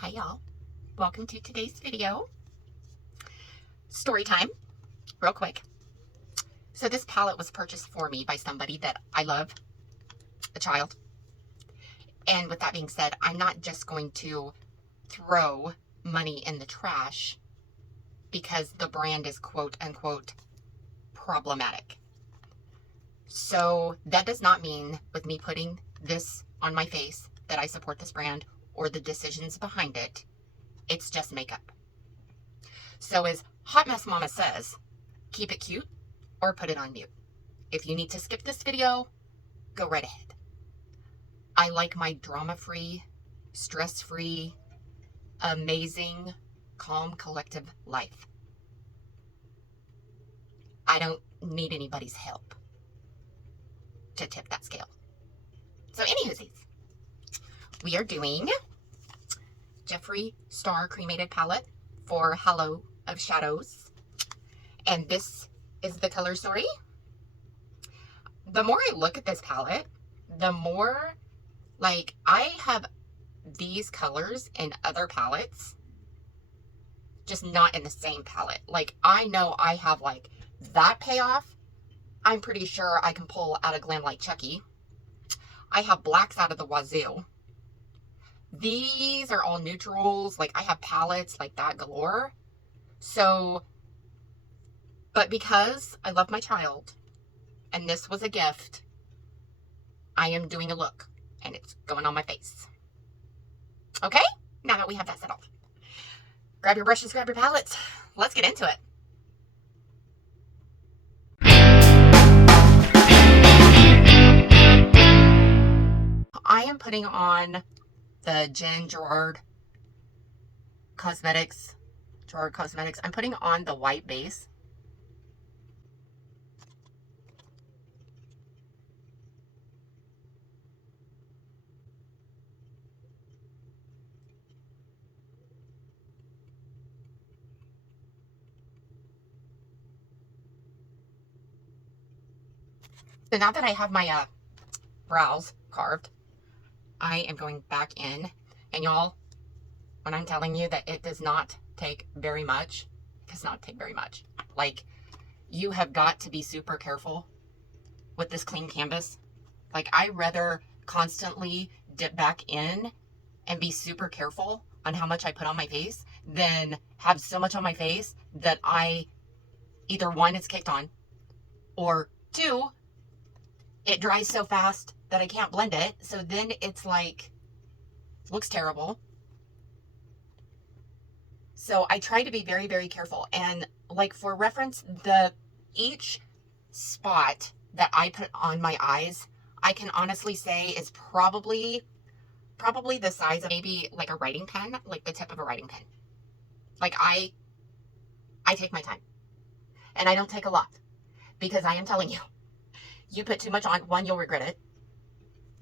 Hi y'all, welcome to today's video. Story time, real quick. So this palette was purchased for me by somebody that I love, a child. And with that being said, I'm not just going to throw money in the trash because the brand is quote unquote problematic. So that does not mean with me putting this on my face that I support this brand or the decisions behind it. It's just makeup. So as Hot Mess Mama says, keep it cute or put it on mute. If you need to skip this video, go right ahead. I like my drama-free, stress-free, amazing, calm, collective life. I don't need anybody's help to tip that scale. So anywhoosies, we are doing JEFFREE Star Cremated Palette for Hollow of Shadows. And this is the color story. The more I look at this palette, the more, like, I have these colors in other palettes, just not in the same palette. Like, I know I have, like, that payoff. I'm pretty sure I can pull out a Glam Like Chucky. I have blacks out of the wazoo. These are all neutrals. Like, I have palettes like that galore. So, but because I love my child and this was a gift, I am doing a look and it's going on my face. Okay? Now that we have that settled, grab your brushes, grab your palettes. Let's get into it. I am putting on the GERARD Cosmetics. I'm putting on the white base. So now that I have my brows carved, I am going back in. And y'all, when I'm telling you that it does not take very much, it does not take very much. Like, you have got to be super careful with this clean canvas. Like, I rather constantly dip back in and be super careful on how much I put on my face than have so much on my face that I either, one, it's caked on, or two, it dries so fast that I can't blend it. So then it's like, looks terrible. So I try to be very, very careful. And like, for reference, each spot that I put on my eyes, I can honestly say is probably the size of maybe like a writing pen, like the tip of a writing pen. Like, I take my time, and I don't take a lot, because I am telling you, you put too much on, one, you'll regret it.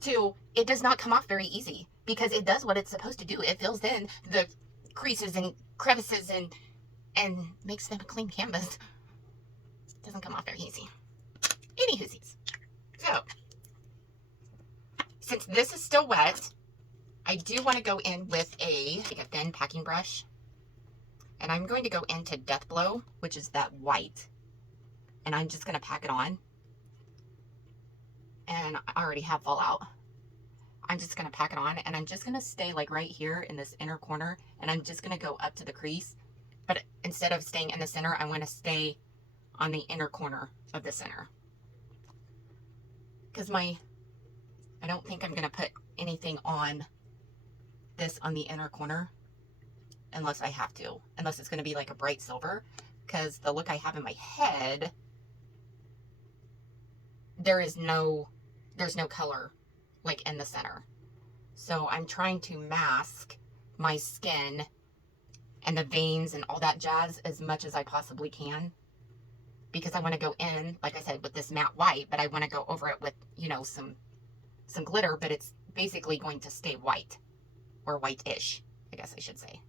Two, it does not come off very easy, because it does what it's supposed to do. It fills in the creases and crevices and makes them a clean canvas. It doesn't come off very easy. Anywhoosies. So, since this is still wet, I do want to go in with a thin packing brush. And I'm going to go into Death Blow, which is that white. And I'm just going to pack it on. And I already have Fallout. I'm just going to pack it on, and I'm just going to stay like right here in this inner corner, and I'm just going to go up to the crease. But instead of staying in the center, I'm going to stay on the inner corner of the center. Because I don't think I'm going to put anything on this on the inner corner unless I have to. Unless it's going to be like a bright silver. Because the look I have in my head, there's no color like in the center. So I'm trying to mask my skin and the veins and all that jazz as much as I possibly can, because I want to go in, like I said, with this matte white, but I want to go over it with, you know, some glitter, but it's basically going to stay white, or white-ish, I guess I should say,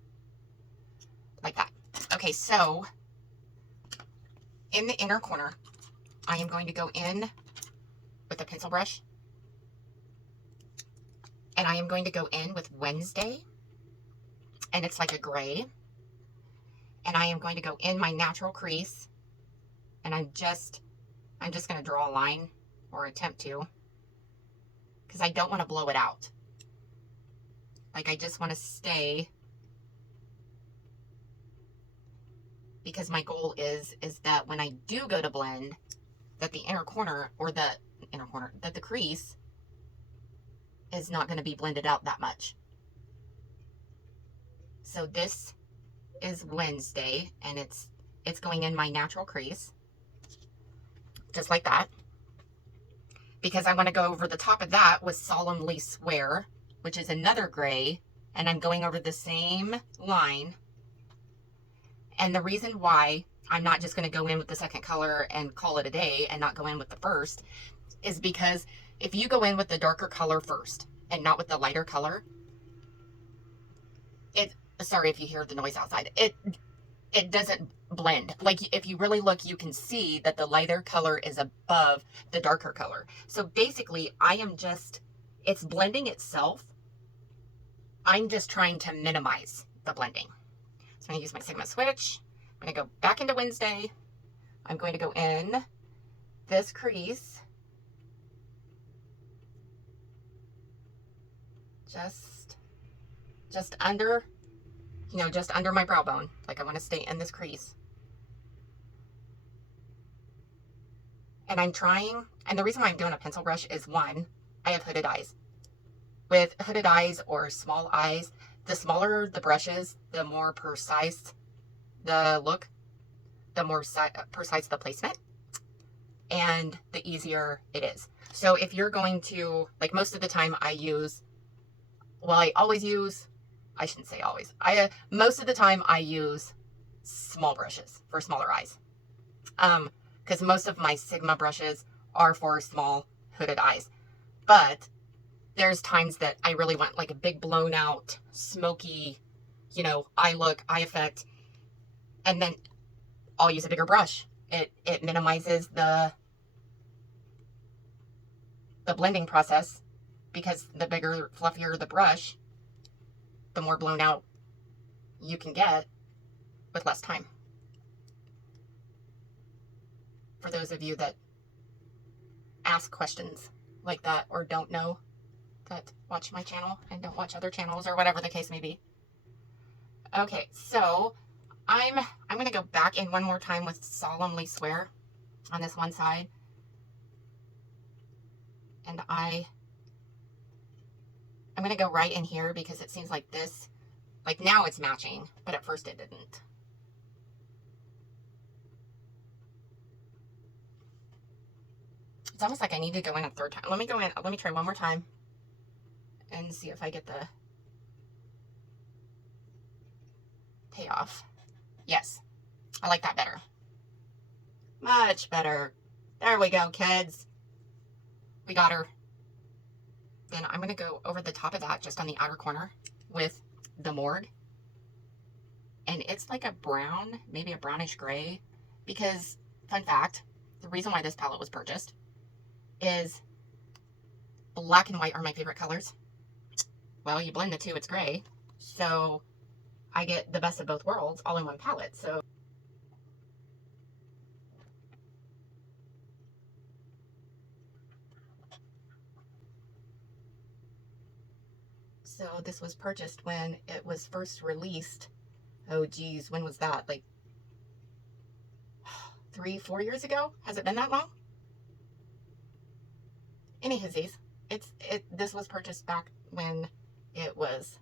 like that. Okay, so in the inner corner, I am going to go in with a pencil brush. And I am going to go in with Wednesday and it's like a gray. And I am going to go in my natural crease, and I'm just going to draw a line, or attempt to, because I don't want to blow it out. Like, I just want to stay, because my goal is that when I do go to blend, that the inner corner, or that the crease is not going to be blended out that much. So this is Wednesday, and it's going in my natural crease, just like that, because I want to go over the top of that with Solemnly Swear, which is another gray, and I'm going over the same line. And the reason why I'm not just going to go in with the second color and call it a day and not go in with the first is because if you go in with the darker color first and not with the lighter color, sorry if you hear the noise outside, it doesn't blend. Like, if you really look, you can see that the lighter color is above the darker color. So basically, it's blending itself. I'm just trying to minimize the blending. So I'm going to use my Sigma switch. I'm going to go back into Wednesday. I'm going to go in this crease, just under, just under my brow bone. Like, I want to stay in this crease. And I'm trying, and the reason why I'm doing a pencil brush is, one, I have hooded eyes. With hooded eyes or small eyes, the smaller the brushes, the more precise the look, the more precise the placement, and the easier it is. So if you're going to, like, most of the time I use, well, I always use, I shouldn't say always, most of the time I use small brushes for smaller eyes, because most of my Sigma brushes are for small hooded eyes. But there's times that I really want like a big blown out, smoky, eye look, eye effect. And then I'll use a bigger brush. It minimizes the blending process, because the bigger, fluffier the brush, the more blown out you can get with less time. For those of you that ask questions like that, or don't know, that watch my channel and don't watch other channels, or whatever the case may be. Okay, so I'm going to go back in one more time with Solemnly Swear on this one side. And I'm going to go right in here, because it seems like this, like now it's matching, but at first it didn't. It's almost like I need to go in a third time. Let me go in, let me try one more time and see if I get the payoff. Yes, I like that better. Much better. There we go, kids. We got her. Then I'm going to go over the top of that, just on the outer corner, with the Morgue. And it's like a brown, maybe a brownish gray, because, fun fact, the reason why this palette was purchased is black and white are my favorite colors. Well, you blend the two, it's gray. So I get the best of both worlds all in one palette. So this was purchased when it was first released. Oh geez, when was that? Like 3-4 years ago? Has it been that long? Anyhow, this was purchased back when it was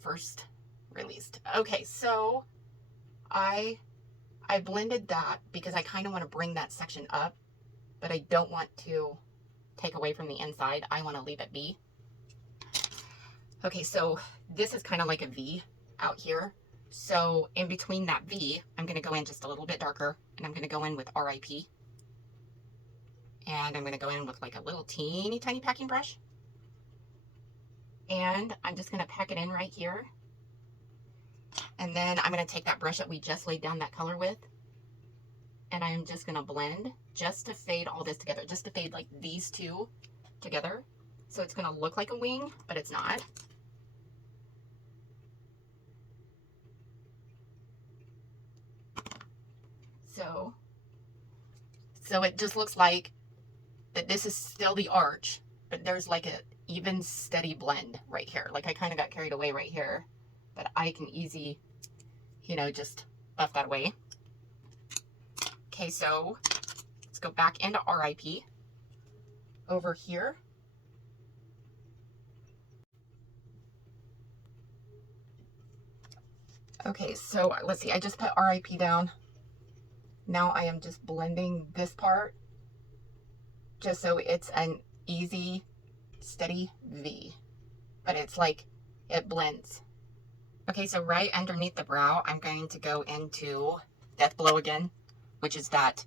first released. Okay, so I blended that because I kind of want to bring that section up, but I don't want to take away from the inside. I want to leave it be. Okay, so this is kind of like a V out here. So in between that V, I'm going to go in just a little bit darker, and I'm going to go in with RIP. And I'm going to go in with like a little teeny tiny packing brush. And I'm just going to pack it in right here. And then I'm going to take that brush that we just laid down that color with, and I'm just going to blend just to fade all this together, just to fade like these two together. So it's going to look like a wing, but it's not. so. So it just looks like that this is still the arch, but there's like a even steady blend right here. Like I kind of got carried away right here, but I can easy, you know, just buff that away. Okay, so let's go back into RIP over here. Okay, so let's see, I just put RIP down. Now I am just blending this part just so it's an easy, steady V, but it's like, it blends. Okay, so right underneath the brow, I'm going to go into Death Blow again, which is that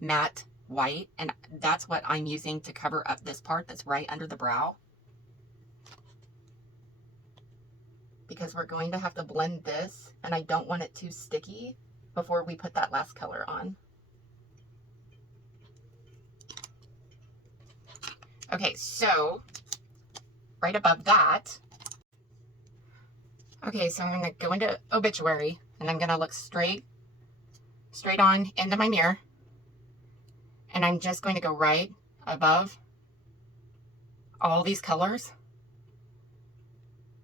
matte white, and that's what I'm using to cover up this part that's right under the brow. Because we're going to have to blend this, and I don't want it too sticky before we put that last color on. Okay, so right above that, okay, so I'm going to go into Obituary, and I'm going to look straight on into my mirror, and I'm just going to go right above all these colors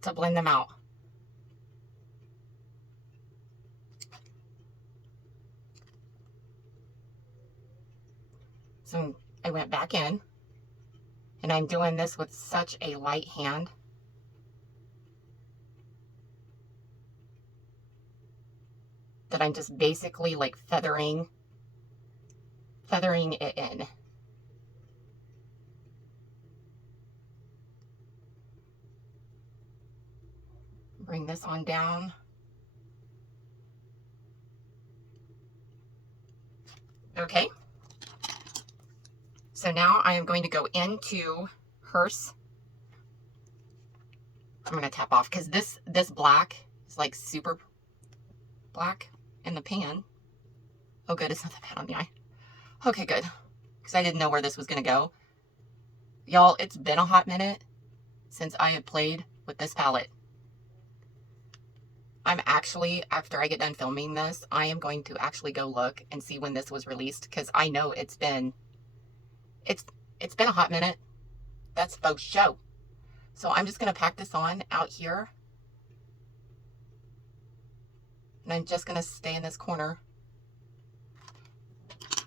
to blend them out. So I went back in, and I'm doing this with such a light hand. That I'm just basically like feathering it in. Bring this on down. Okay. So now I am going to go into Hearse. I'm going to tap off because this black is like super black in the pan. Oh good, it's not that bad on the eye. Okay, good. Because I didn't know where this was going to go. Y'all, it's been a hot minute since I have played with this palette. I'm actually, after I get done filming this, I am going to actually go look and see when this was released, because I know it's been a hot minute. That's faux show. So I'm just going to pack this on out here. And I'm just going to stay in this corner.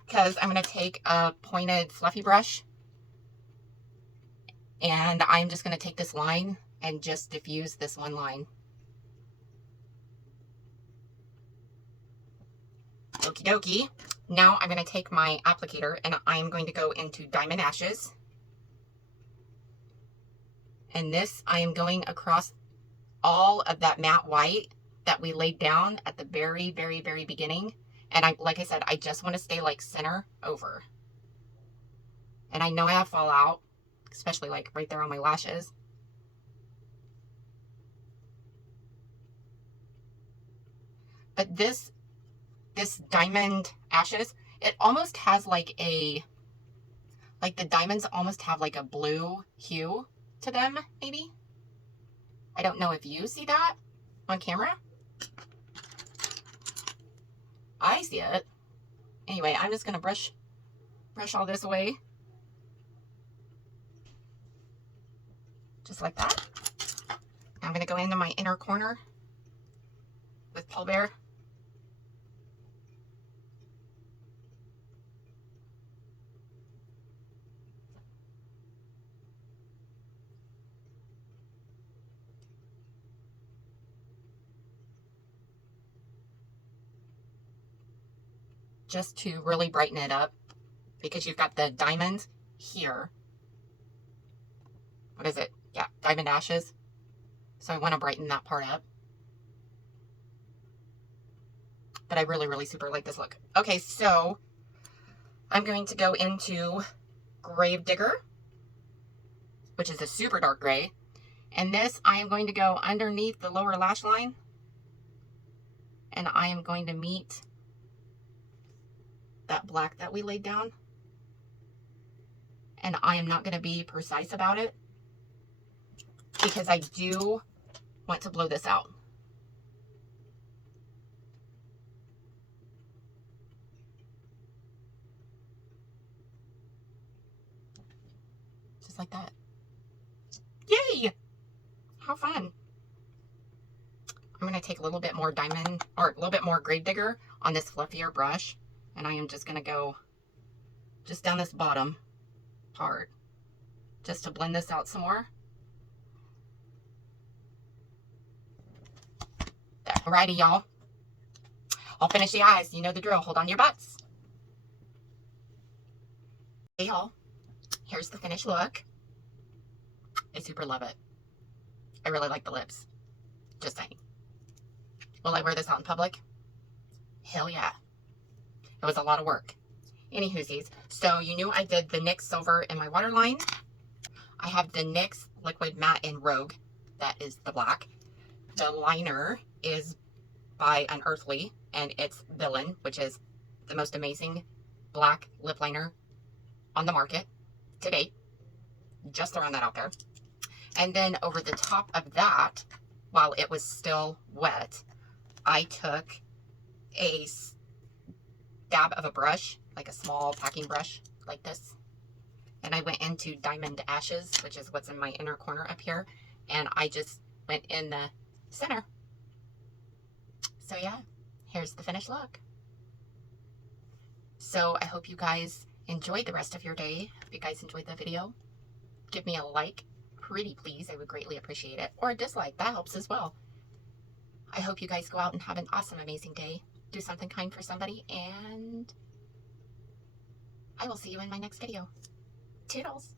Because I'm going to take a pointed fluffy brush. And I'm just going to take this line and just diffuse this one line. Okie dokie. Now I'm going to take my applicator and I'm going to go into Diamond Ashes. And this, I am going across all of that matte white that we laid down at the very, very, very beginning. And like I said, I just want to stay like center over. And I know I have fallout, especially like right there on my lashes. But this Diamond Ashes, it almost has like the diamonds almost have like a blue hue to them, maybe. I don't know if you see that on camera. I see it. Anyway, I'm just gonna brush all this away. Just like that. I'm gonna go into my inner corner with Paul Bear. Just to really brighten it up, because you've got the diamonds here. What is it? Yeah, Diamond Ashes. So I want to brighten that part up. But I really, really super like this look. Okay, so I'm going to go into Gravedigger, which is a super dark gray. And this, I am going to go underneath the lower lash line. And I am going to meet that black that we laid down. And I am not going to be precise about it, because I do want to blow this out. just like that. Yay! How fun. I'm going to take a little bit more diamond, or a little bit more grave digger on this fluffier brush. And I am just going to go just down this bottom part, just to blend this out some more. Alrighty, y'all. I'll finish the eyes. You know the drill. Hold on to your butts. Hey, y'all. Here's the finished look. I super love it. I really like the lips. Just saying. Will I wear this out in public? Hell yeah. It was a lot of work. Anywhoosies. So you knew I did the NYX Silver in my waterline. I have the NYX Liquid Matte in Rogue. That is the black. The liner is by UNEARTHLY, and it's Villan, which is the most amazing black lip liner on the market to date. Just throwing that out there. And then over the top of that, while it was still wet, I took a dab of a brush, like a small packing brush like this, and I went into Diamond Ashes, which is what's in my inner corner up here, and I just went in the center. So yeah, here's the finished look. So I hope you guys enjoyed the rest of your day. If you guys enjoyed the video, give me a like, pretty please. I would greatly appreciate it. Or a dislike, that helps as well. I hope you guys go out and have an awesome, amazing day. Do something kind for somebody, and I will see you in my next video. Toodles!